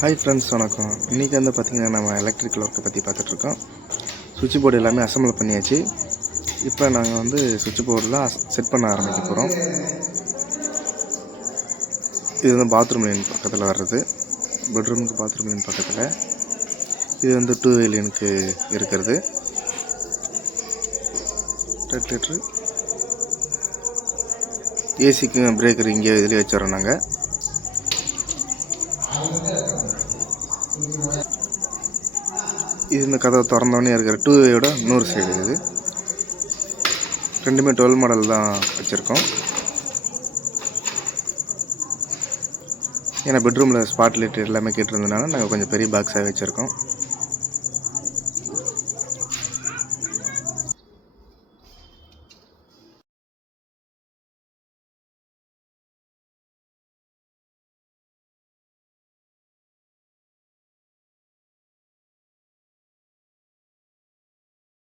Hi friends, வணக்கம். இன்றைக்கி வந்து பார்த்திங்கன்னா நம்ம எலக்ட்ரிக்கல் ஒர்க்கை பற்றி பார்த்துட்ருக்கோம். சுவிட்ச் போர்டு எல்லாமே அசம்பிள் பண்ணியாச்சு. இப்போ நாங்கள் வந்து சுவிட்ச் போர்டெலாம் செட் பண்ண ஆரம்பிக்க போகிறோம். இது வந்து பாத்ரூம் லைன் பக்கத்தில் வர்றது, பெட்ரூமுக்கு பாத்ரூம் லைன் பக்கத்தில். இது வந்து 2 லைனுக்கு இருக்கிறது. ரெகுலேட்டரு ஏசிக்கு பிரேக்கர் இங்கே இதிலே வச்சிடறோம் நாங்கள். இது இந்த கதவை திறந்தோடனே இருக்கிற 2 இன்னொரு சைடு. இது ரெண்டுமே 12 மாடல் தான் வச்சுருக்கோம். ஏன்னா பெட்ரூமில் ஸ்பாட் லைட் எல்லாமே கேட்டிருந்ததுனால நாங்கள் கொஞ்சம் பெரிய பாக்ஸாக வச்சுருக்கோம்.